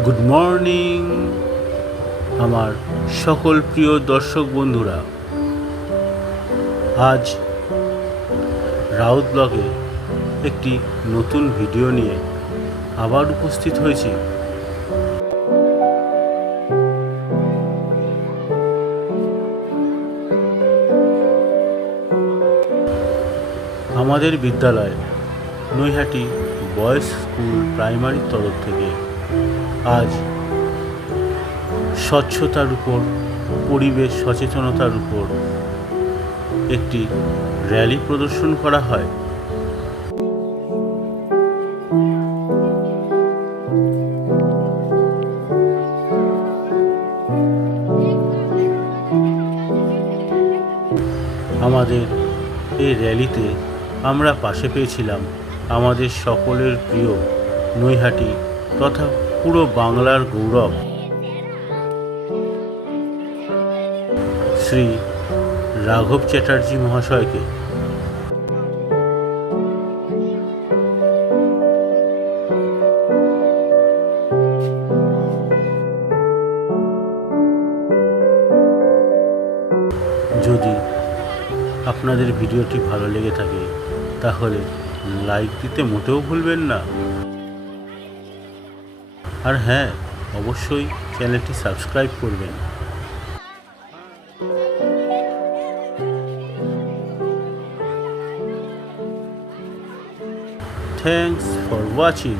Good morning আমার সকল প্রিয় দর্শক বন্ধুরা। আজ রাউত ব্লগে একটি নতুন ভিডিও নিয়ে আবার উপস্থিত হয়েছি। আমাদের বিদ্যালয় নৈহাটি বয়েজ স্কুল প্রাইমারির তরফ থেকে আজ স্বচ্ছতার উপর, পরিবেশ সচেতনতার উপর একটি র্যালি প্রদর্শন করা হয়। আমাদের এই র্যালিতে আমরা পাশে পেয়েছিলাম আমাদের সকলের প্রিয় নৈহাটি তথা পুরো বাংলার গৌরব শ্রী রাঘব চ্যাটার্জি মহাশয়কে। যদি আপনাদের ভিডিওটি ভালো লেগে থাকে তাহলে লাইক দিতে মোটেও ভুলবেন না। আর হ্যাঁ, অবশ্যই চ্যানেলটি সাবস্ক্রাইব করবেন। Thanks for watching.